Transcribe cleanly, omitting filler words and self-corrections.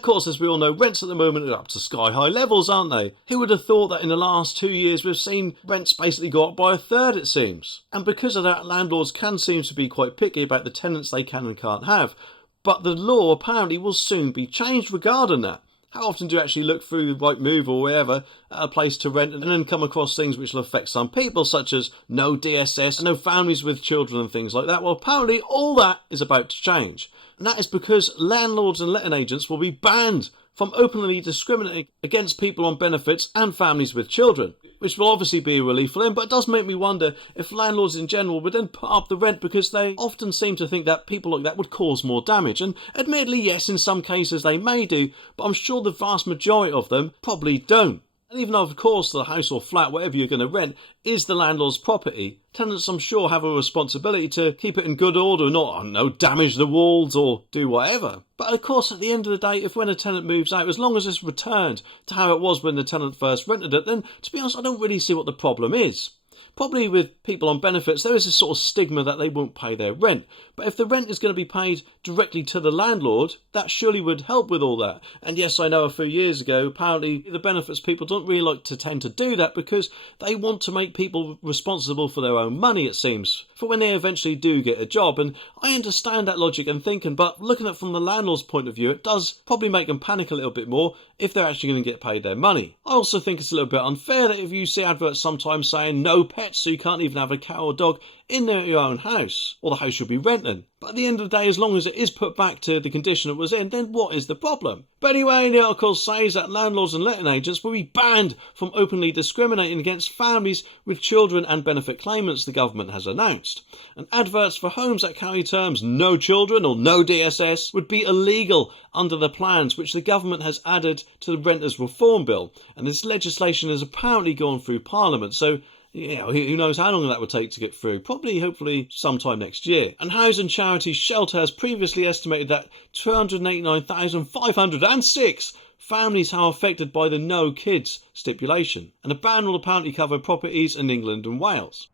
of course, as we all know, rents at the moment are up to sky-high levels, aren't they? Who would have thought that in the last 2 years we've seen rents basically go up by a third, it seems? And because of that, landlords can seem to be quite picky about the tenants they can and can't have. But the law apparently will soon be changed regarding that. How often do you actually look through Rightmove or wherever at a place to rent and then come across things which will affect some people, such as no DSS, no families with children and things like that? Well, apparently all that is about to change. And that is because landlords and letting agents will be banned from openly discriminating against people on benefits and families with children, which will obviously be a relief for them, but it does make me wonder if landlords in general would then put up the rent, because they often seem to think that people like that would cause more damage. And admittedly, yes, in some cases they may do, but I'm sure the vast majority of them probably don't. And even though, of course, the house or flat, whatever you're going to rent, is the landlord's property, tenants, I'm sure, have a responsibility to keep it in good order and not, I don't know, damage the walls or do whatever. But of course, at the end of the day, if when a tenant moves out, as long as it's returned to how it was when the tenant first rented it, then, to be honest, I don't really see what the problem is. Probably with people on benefits, there is this sort of stigma that they won't pay their rent. But if the rent is going to be paid directly to the landlord, that surely would help with all that. And yes, I know a few years ago, apparently the benefits people don't really like to tend to do that because they want to make people responsible for their own money, it seems, for when they eventually do get a job. And I understand that logic and thinking, but looking at it from the landlord's point of view, it does probably make them panic a little bit more if they're actually going to get paid their money. I also think it's a little bit unfair that if you see adverts sometimes saying no pets, so you can't even have a cat or dog in your own house, or the house you'll be renting. But at the end of the day, as long as it is put back to the condition it was in, then what is the problem? But anyway, the article says that landlords and letting agents will be banned from openly discriminating against families with children and benefit claimants, the government has announced. And adverts for homes that carry terms no children or no DSS would be illegal under the plans which the government has added to the Renters Reform Bill. And this legislation has apparently gone through Parliament, so who knows how long that would take to get through. Probably, hopefully, sometime next year. And Housing Charity Shelter has previously estimated that 289,506 families are affected by the no kids stipulation. And the ban will apparently cover properties in England and Wales.